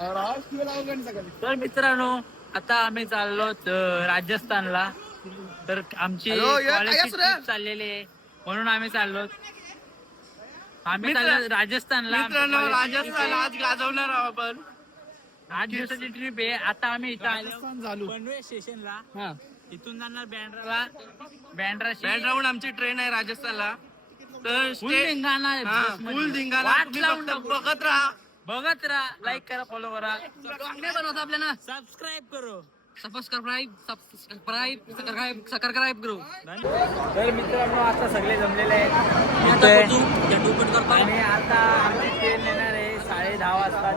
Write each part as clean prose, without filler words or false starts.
तर मित्रांनो आता आम्ही चाललो राजस्थानला. तर आमची कॉलेजची ट्रिप चाललेली आहे म्हणून आम्ही चाललो. आम्ही चाललो राजस्थानला. मित्रांनो राजस्थान आज गाजवणार आहोत आपण. 8 दिवसाची ट्रिप आहे. आता आम्ही इथं आलो पनवेल स्टेशनला. इथून जाणार बँड्राला. बँड्राहून आमची ट्रेन आहे राजस्थानला. तर फुल धिंगाणा आहे. फुल धिंगाणा. बघत राहा. लाईक करा, फॉलो करा. बनवतो आपल्याला. सबस्क्राईब करो. सबस्क्राईब करू. तर मित्रांनो आता सगळे जमलेले आहेत आणि आता आमची ट्रेन येणार आहे 10:30 वाजता.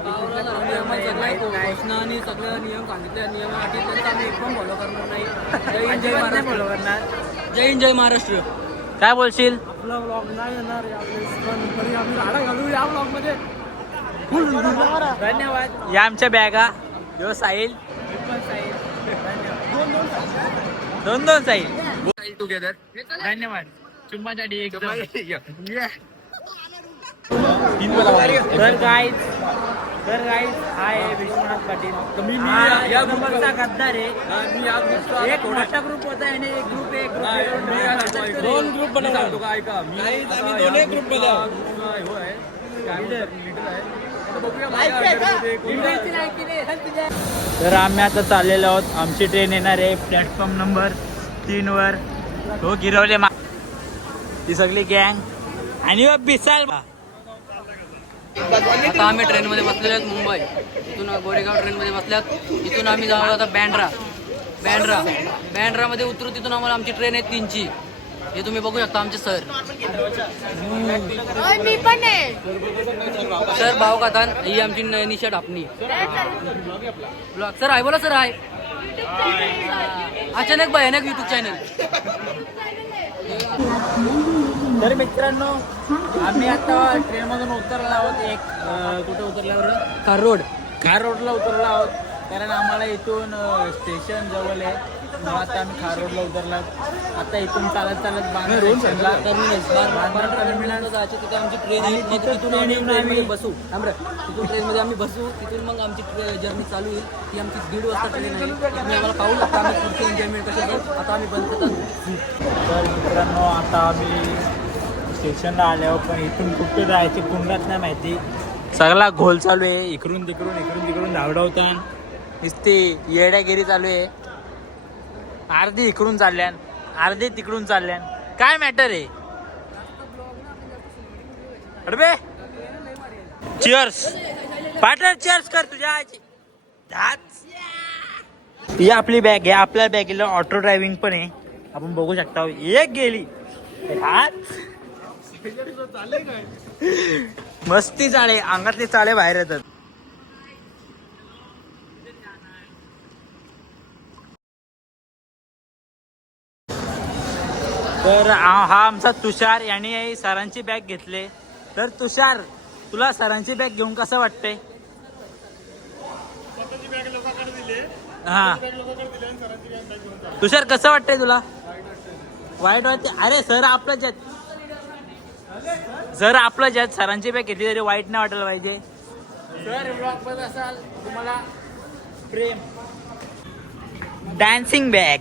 आणि सगळे नियम सांगितले नियमासाठी आम्ही एकदम फॉलो करणार नाही. जय हिंद जय महाराष्ट्र. फॉलो करणार. जय हिंद जय महाराष्ट्र. काय बोलशील? आपला ब्लॉग नाही येणार तरी आम्ही गाडा घालू या ब्लॉग मध्ये. धन्यवाद. या आमच्या बॅगा. यो साहिल. दोन साहिल टुगेदर. धन्यवाद. चुंबासाठी एक. तर गाईज आहे विश्वनाथ पाटील. या ग्रुपचा गद्दार आहे. एक मोठा ग्रुप होता आणि एक ग्रुप दोन ग्रुप बनवतो का? ऐका मी दोन्ही ग्रुप तर आम्ही आता चाललेलो आहोत. आमची ट्रेन येणार आहे प्लॅटफॉर्म नंबर 3 वर. हो गिरवले ही सगळी गँग आणि बिसाल. आता आम्ही ट्रेन मध्ये बसलेलो आहेत मुंबई. इथून गोरेगाव ट्रेन मध्ये बसल्यात. इथून आम्ही जाऊ आता बँड्रा मध्ये उतरू. तिथून आम्हाला आमची ट्रेन आहे 3ची. हे तुम्ही बघू शकता आमचे सर. मी पण आहे सर भाव खातान. ही आमची निशा ढापणी ब्लॉग. सर आहे बोला. सर आहे अचानक भयानक युट्यूब चॅनल. तर मित्रांनो आम्ही आता ट्रेन मधून उतरलो आहोत. कुठे उतरल्यावर खार रोडला उतरलो आहोत. कारण आम्हाला इथून स्टेशन जवळ आहे. आता आम्ही खार रोडला उतरला. आता इथून चालत बांद्रा टर्मिनल जायचे. तिथे आमची ट्रेन आहे. तिथून आम्ही बसू. तिथून ट्रेनमध्ये आम्ही बसू. तिथून मग आमची जर्नी चालू होईल. ती आमची 1:30 वाजता ट्रेन आहे. तुम्ही आम्हाला पाहू लागता आम्ही पुढचे एन्जॉयमेंट कसं करतो. आता आम्ही बंद करतो. तर मित्रांनो आता आम्ही स्टेशनला आल्यावर पण इथून कुठे जायची कुंडात नाही माहिती. सगळा घोल चालू आहे. इकडून तिकडून धावडावतान नुसती येड्यागिरी चालू आहे. अर्धी इकडून चालल्यान, अर्धी तिकडून चालल्यान. काय मॅटर आहे? अरे चिअर्स पार्टनर, चिअर्स कर तुझ्या. ही आपली बॅग आहे. आपल्या बॅगेला ऑटो ड्रायव्हिंग पण आहे. आपण बघू शकता. एक गेली मस्ती चाळे. अंगातले चाळे बाहेर येतात. तर हा आमचा तुषार. याने सरांची बॅग घेतले. तर तुषार तुला सरांची बॅग घेऊन कसं वाटतंय? हा तुषार कसं वाटतंय तुला? वाईट वाटते? अरे सर आपलं ज्यात सरांची बॅग घेतली तरी वाईट नाही वाटायला पाहिजे. सर ब्लॉग बघत असाल तुम्हाला प्रेम. Dancing bag.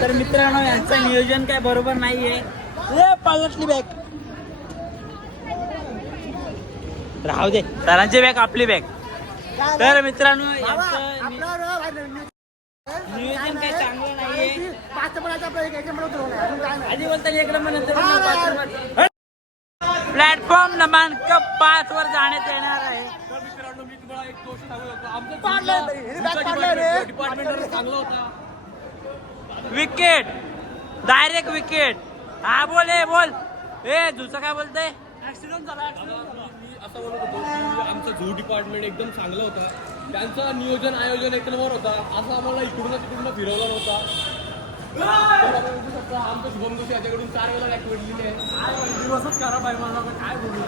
तर मित्रांनो यांचं नियोजन काय बरोबर नाहीये. पालटली बॅग राहू दे. सरांची बॅग आपली बॅग. तर मित्रांनो यांचं नियोजन काही चांगलं नाहीये. आधी बोलता एक नंबर प्लॅटफॉर्म नंबर 5 वर जाण्यात येणार आहे. मित्रांनो मी तुम्हाला एक गोष्ट सांगू डिपार्टमेंट चांगला होता. Wicket direct wicket. हा बोल ए तुझं काय बोलतंय? ऍक्सिडेंट झाला. मी असं बोलत होतो की आमचं झू डिपार्टमेंट एकदम चांगलं होतं. त्यांचं नियोजन आयोजन एक नंबर होता. असं आम्हाला इकडून तिकडून फिरवला होता. आमचं शुभम जोशी याच्याकडून 4 वेळा बॅग पडलेली आहे. दिवसच खराब आहे मला काय बोलू.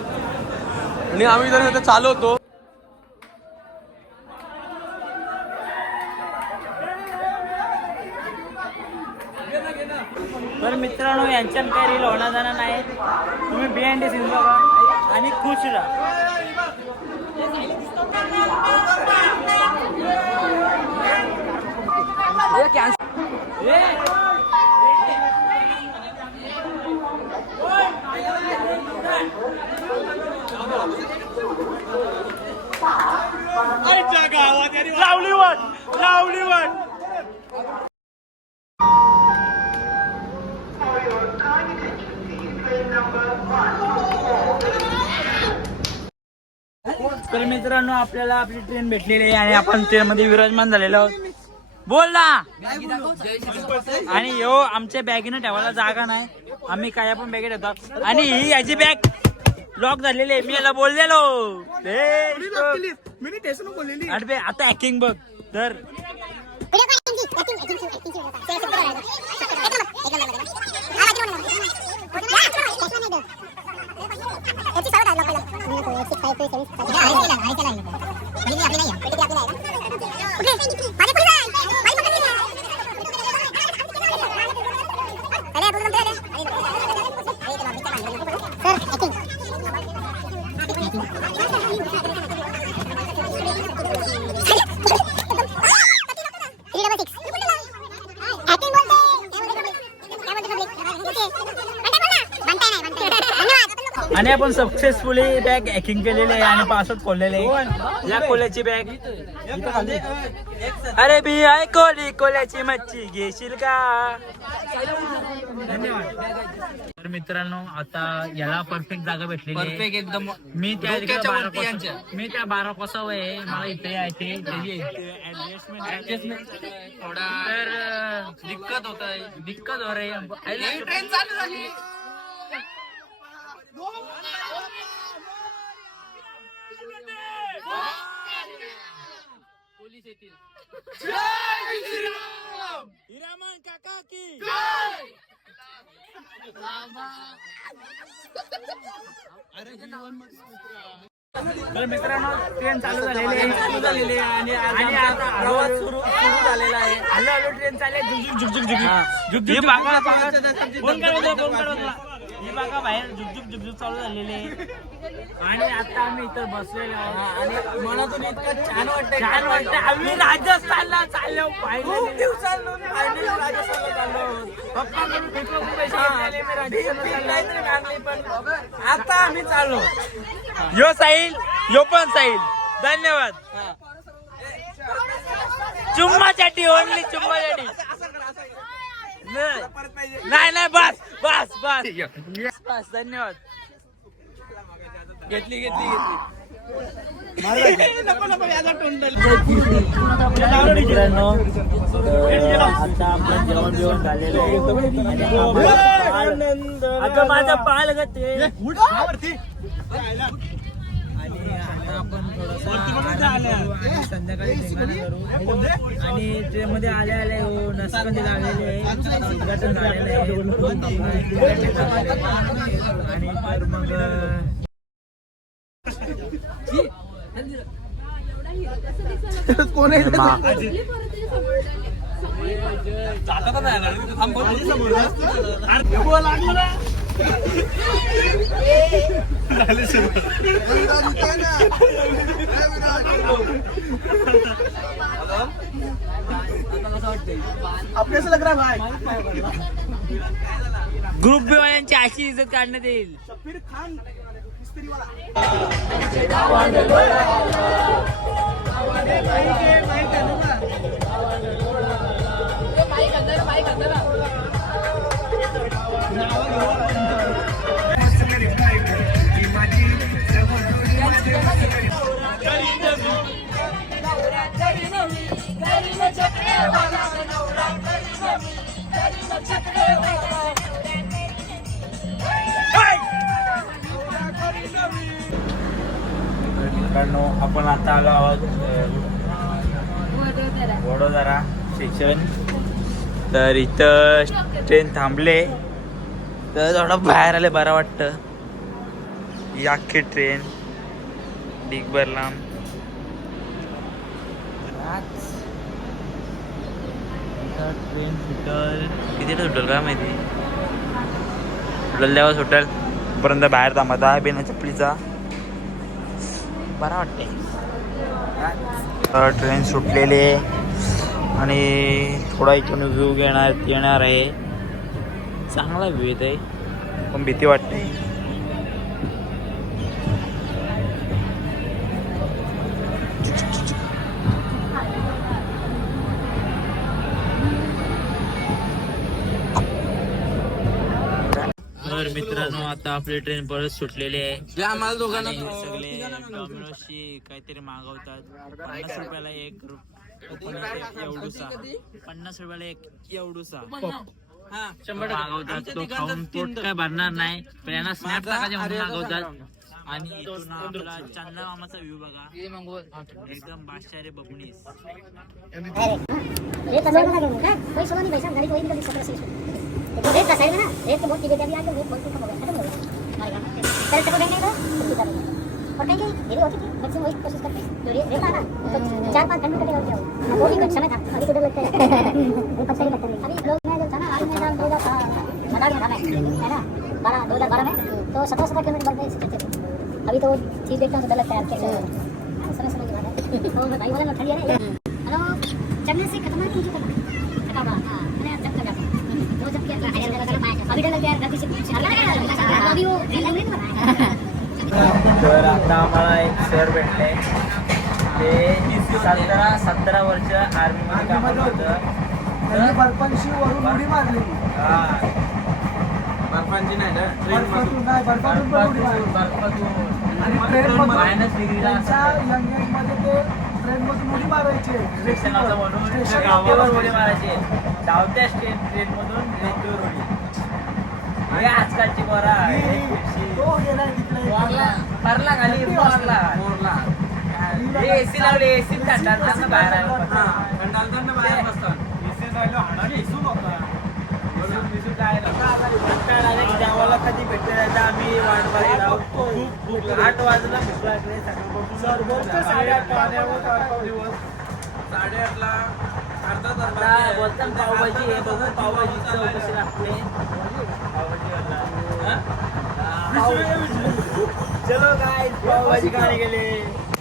आणि आम्ही जर इथं चालू होतो. तर मित्रांनो यांच्यात काही रील होणार जाणार नाही. तुम्ही बिहाइंड द सीन बघा आणि खुश राहा. लावली वाट. तर मित्रांनो आपल्याला आपली ट्रेन भेटलेली आहे आणि आपण ट्रेन मध्ये विराजमान झालेलो आहोत. बोल ना. आणि यो आमच्या बॅगीनं ठेवायला जागा नाही. आम्ही काय पण बॅगे ठेवतो आणि ही याची बॅग लॉक झालेली आहे. मी याला बोललेलो अरे आता हॅकिंग बघ तर आणि आपण सक्सेसफुली बॅग हॅकिंग केलेली आहे आणि पासवर्ड खोललेले आहे. या कोल्याची बॅग. अरे मी आहे कोल्याची मच्छी घेशील का. धन्यवाद. तर मित्रांनो आता याला परफेक्ट जागा भेटलेली आहे. परफेक्ट एकदम. मी त्या 12 कोसाव आहे. मला इथे यायचे ऍडजस्टमेंट थोडा तर दिक्कत होत आहे. दिक्कत हो रही है. ट्रेन चालू झाली. पोलीस येतील. हिरामन काका की तर मित्रांनो ट्रेन चालू झालेली आहे आणि आता प्रवास सुरू झालेला आहे. हॅलो ट्रेन चालली झुकझुक फोन करा. ही बघा बाहेर झुकझुक चालू झालेली आहे आणि आता आम्ही इथं बसलेलो आहोत आणि मनातून इतकं छान वाटतं. आम्ही राजस्थानला चाललो. खूप दिवसांनी फायनली राजस्थानला चाललो. पप्पांकडून पण आता आम्ही चाललो. यो साहिल यो पण साहिल. धन्यवाद. चुम्मासाठी ओनली चुम्मासाठी. नाही बस धन्यवाद. घेतली मित्रांनो आता आपण जेवण झालेलं आहे. आता माझा पाल गते आणि आता आपण थोडंसं संध्याकाळी करू आणि ट्रेन मध्ये आल्या नसबंदी लागलेली आहे. उद्घाटन झालेलं आहे आणि तर मग कोण ग्रुप बी वाल्यांची अशी इज्जत काढण्यात येईल. शफीर खान आपण आता आलो आहोत वडोदरा स्टेशन. तर इथं ट्रेन थांबले तर थोडं बाहेर आले बरं वाटतं. ही अख्खी ट्रेन डिगभर लांब. ट्रेन सुटल किती सुटल काय माहिती. लल्ल्यावर हॉटेल पर्यंत बाहेर थांबता बिना चपलीचा बरा वाटते. ट्रेन सुटलेली आहे आणि थोडा इथून व्ह्यू येणार आहे. चांगला व्ह्यू येत आहे पण भीती वाटते. तर मित्रांनो आता आपली ट्रेन परत सुटलेली आहे. आम्हाला दोघांना सगळे डॉमिनोजची काहीतरी मागवतात. 50 रुपयाला एक एवढूसा 50 रुपयाला एक एवढूसा मागवतात. तो खाऊन पोट काय भरणार नाही पण यांना स्नॅप टाकायचे म्हणून मागवतात. आणि इथून आपला चंदा मामाचा व्ह्यू बघा एकदम बादशाह बबनीस. रेत का साइड में ना रेत के बहुत टिके अभी आके रेत बहुत कम हो गया खत्म हो गया हमारे यहाँ चल तक देखने तो कुछ कर और कहीं ये होती थी मैक्सिमम वही कोशिश करते जो रेत था ना तो 4-5 घंटे कटे हो गया वो भी कुछ समय था. अभी तो डर लगता है वो पता ही लगता नहीं. अभी लोग में जो था ना आर्मी मैदान 2018 में था मैं है ना 2012 में तो 17 किलोमीटर बढ़ गए चलते थे. अभी तो चीज देखता हूँ तो डर लगता है कैसे समय की बात है. तो मैं भाई बोला मैं ठंडी है हेलो चढ़ने से खतरनाक मुझे थका बड़ा मैंने जब कर जाता अभी डर लगता है गलती से अभी वो नहीं बनाया. तर आता आम्हाला एक सर भेटले. ते 17 वर्ष आर्मीमध्ये कामाला होतं. बर्फांची वरून उडी मारली. बर्फांची नाही ना बर्फातून उडी मारली. आणि मायनस डिग्रीला मध्ये ते ट्रेनमधून उडी मारायचे. स्टेशनला म्हणून गावावर उडी मारायचे. धावत्या ट्रेन मधून रेल्वेवर उडी. हे आजकालची बरा तो गेलाय तिकडे परला खाली मोरला एसी लावली. एसी थंडारताना बाहेर आलो. बाहेर बसतात जेवायला कधी भेटले जायचं आम्ही वाट बघत आहोत. 8 वाजता भूक लागली. साडेआठला अर्धा आता बोलताना पावभाजी हे बघू पावभाजी कशी लागते. चलो काय पावभाजी खाणे गेले.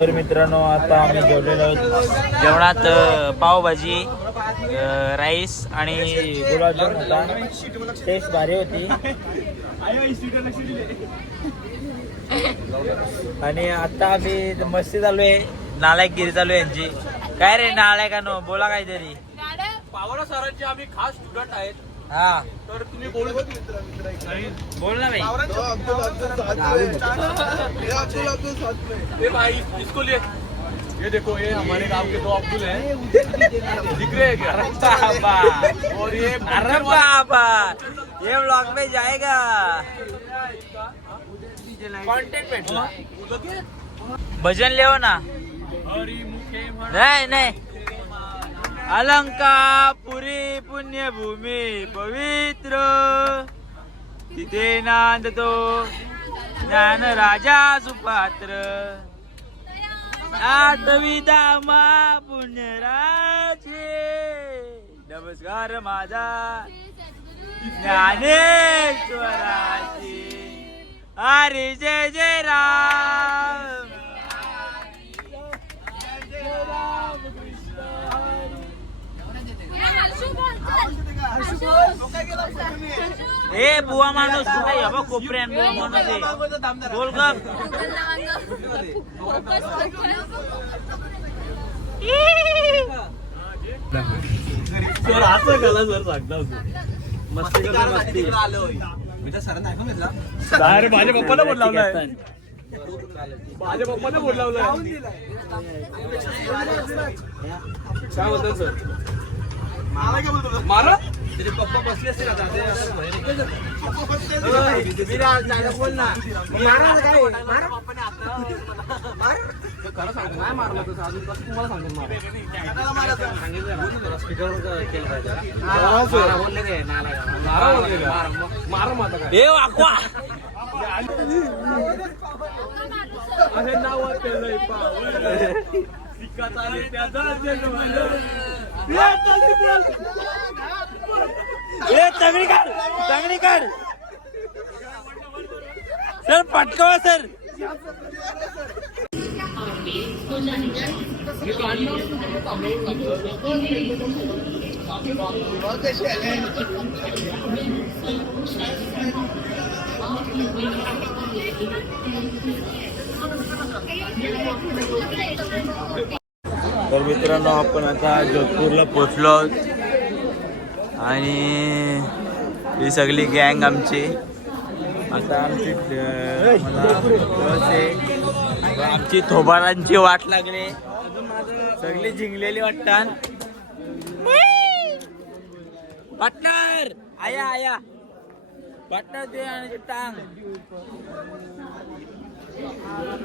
तर मित्रांनो आता आम्ही जेवलेलो आहोत. जेवणात पावभाजी राईस आणि गुलाबजाम होता. टेस्ट भारी होती. आणि आता आम्ही मस्ती चालू आहे. नालायकगिरी चालू आहे यांची. काय रे नालायकानो बोला काहीतरी. पावरा सरांचे आम्ही खास स्टुडंट आहेत. हा तर तुम्ही बोलू बोल ना भाई. ये भाई इसको लिए ये देखो ये हमारे गांव के 2 अब्दुल हैं. दिख रहे हैं क्या? और ये अरे बाबा ये ब्लॉग में जाएगा. कंटेंट भेटला. भजन लेव ना. नाही नाही अलंकापुरी पुण्यभूमी पवित्र तिथे नांदतो ज्ञान राजा सुपात्र. आठवी दामा पुण्यराजे नमस्कार माझा ज्ञानेश्वराची. हरी जय जय राम. ए बुवा माणूस कुठे आहे बघ कोपऱ्यान. बुवा माणूस आहे बोल गप. सर असं कला सर सांगता मस्ती करा मस्ती मी तर सरांना ऐकून घेतला. अरे माझ्या पप्पाला बोल लावलाय. माझ्या पप्पाने बोल लावलाय. काय होतं सर मारा तेरे पप्पा बसले असते ना बोल ना मारा काय मारा पप्पाने आता मार खरं सांगतो नाही मारलं तसं अजून कसं तुम्हाला सांगतो मारा सांगितलं स्पीकरवर केलं पाहिजे बोलले रे मारा माता काय ए वाकवा असे नाव केलंय सिक्का चाले त्याचा ए तगडी काढ तगडी काढ. सर पटकावा सर. तर मित्रांनो आपण आता जोधपूरला पोचलो आहोत आणि ही सगळी गँग आमची आता आमची बस आहे. आमची थोबाडांची वाट लागली सगळी जिंकलेली वाटतात. पार्टनर आया आया पार्टनर दे आणि टांग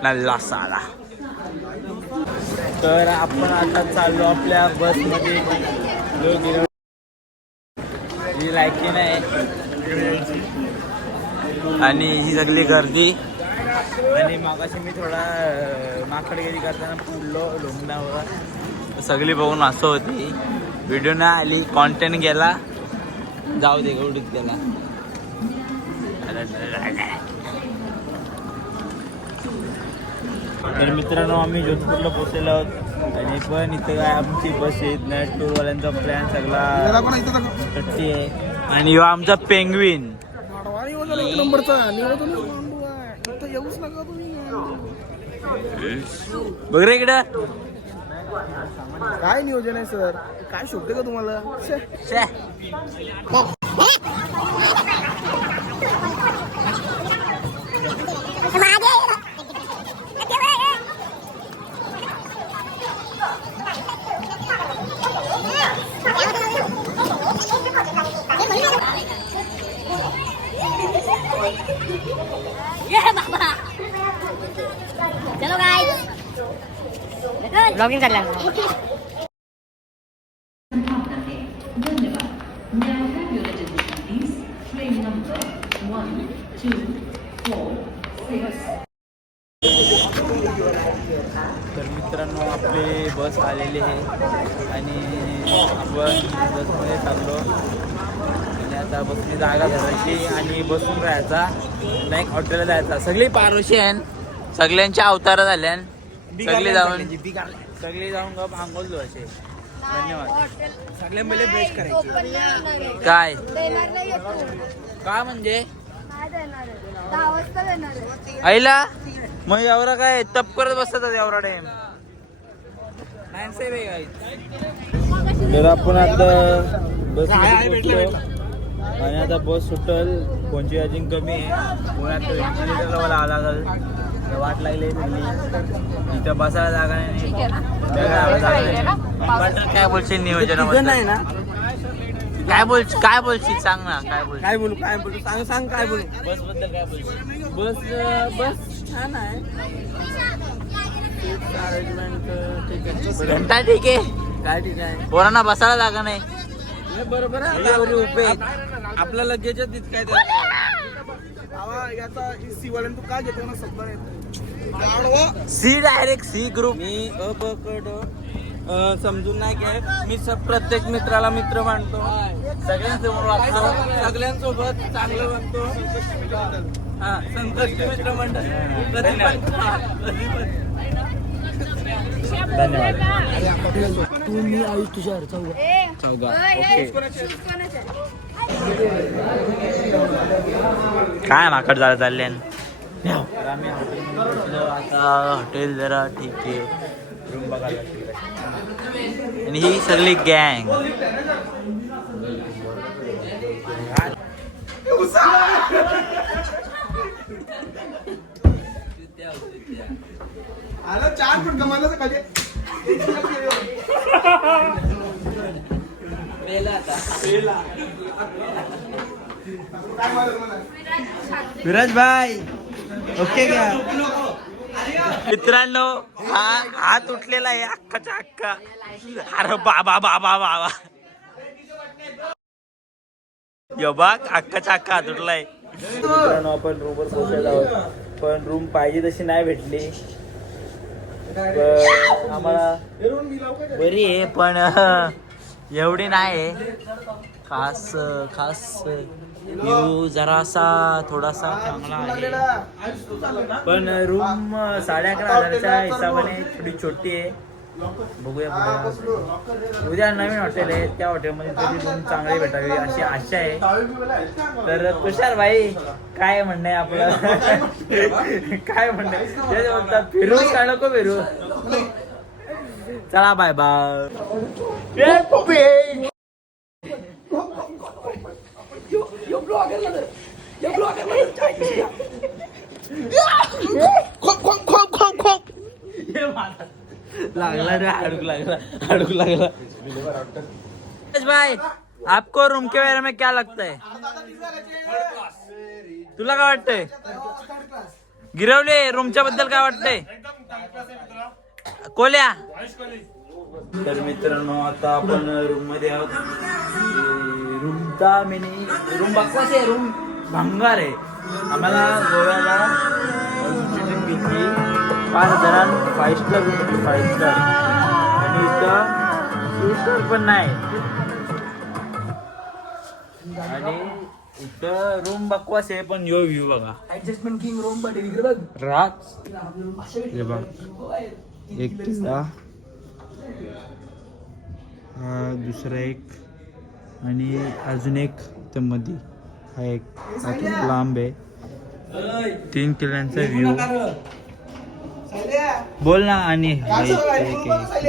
नल्ला साला. तर आपण आता चाललो आपल्या बसमध्ये. ही लायकी नाही आणि ही सगळी गर्दी. आणि मागाशी मी थोडा माकडगिरी करताना पुढलो लोंगणावर सगळी बघून असं होती. व्हिडिओ नाही आली कॉन्टेंट गेला जाऊ दे एवढीच गेला. तर मित्रांनो आम्ही जोधपूरला पोहोचलेलो आहोत आणि पण इथं काय आमची बस येत नाही. टूरवाल्यांचा प्लॅन सगळा टट्टी आहे. आणि ह्यो आमचा पेंग्विन बघ रे इकडं काय नियोजन आहे सर? काय शोधते का तुम्हाला? चलो गाइस ब्लॉगिंग कर लेंगे. तर मित्रांनो आपली बस आलेली आहे आणि आपण बसमध्ये चाललो आणि आता बसने जागा धरायची आणि बसून राहायचा. लाईक हॉटेलला जायचा. सगळी पारोशी आहे सगळ्यांच्या अवतार झाल्या. सगळी जाऊन गप आंघोळ धुवायचे. धन्यवाद. सगळे मला ब्रश करायचे. काय का म्हणजे 10 वाजता देणार आहे. आईला मग एवढा काय तप करत बसतात एवढा टाइम. तर आपण आता बस आणि आता बस सुटल. कोणची अजून कमी आहे. पुण्यात वेंटिलेटरला आला लागल. वाट लागली सगळी. इथं बसायला जागा नाही. काय बोलशील नियोजनाबद्दल? काय बोलशील सांग ना. काय बोलू सांग काय बोलू. बस बद्दल काय बोलशील? बस छान आहे. अरेंजमेंट घंटा ठीक आहे. काय ठीक आहे. पोरांना बसायला जागा नाही. बरोबर आहे. आपल्या लगेच काय याचा सीवाल्यान तू काय घेतो ना सगळं सी डायरेक्ट सी ग्रुप. मी समजून नाही घे. मी प्रत्येक मित्राला मित्र मानतो. सगळ्यांसमोर वाचतो. सगळ्यांसोबत चांगलं वागतो. हा संकष्टी मित्र मंडळ. धन्यवाद. तू मी आयुष तुषार चौघा. काय माकड झालं चालले. आता हॉटेल जरा ठीक आहे. रूम बघायला आणि ही सगळी गँग. आला 4 पण कमाला खाली. विराज भाई ओके का मित्रांनो? हा तुटलेला आहे अख्खाचा अख्खा. अरे बाबा बाबा बाबा यो बघ अख्खाचा अख्खा तुटलाय. मित्रांनो आपण रूमवर पोहोचलेलो आहोत पण रूम पाहिजे तशी नाही भेटली. आम्हाला बरी आहे पण एवढी नाही खास खास व्ह्यू जरासा थोडासा चांगला आहे, पण रूम 11,500च्या हिशोबाने थोडी छोटी आहे. बघूया पुढे. उद्या नवीन हॉटेल आहे, त्या हॉटेलमध्ये तरी रूम चांगली भेटावी अशी आशा आहे. तर तुषार भाई काय म्हणणं आहे आपलं? काय म्हणणं आहे? तेच बोलतात फिरू का नको फिरू. चला बाय बाय. लागला रे, अडूक लागला. भाई आपको रूम के बारे में क्या लगता है? तुला काय वाटतंय? गिरवले रूमच्या बद्दल काय वाटतंय? कोल्या. तर मित्रांनो आता आपण रूम मध्ये आहोत. रूमचा रूम बकवास आहे, रूम भंगार आहे. आम्हाला गोव्याला ट्रीप घेतली 5,000 5 स्टार रूम, 5 स्टार, आणि इथं 2 स्टार पण नाही. आणि इथं रूम बकवास आहे, पण यो व्ह्यू बघा. ऍडजस्टमेंट किंग रूम बट इकडे बघ राज हे बघ, एक किल्ला, दुसरा एक, आणि अजून एक तर मध्ये हा एक लांब आहे. 3 किल्ल्यांचा व्ह्यू बोल ना. आणि हा एक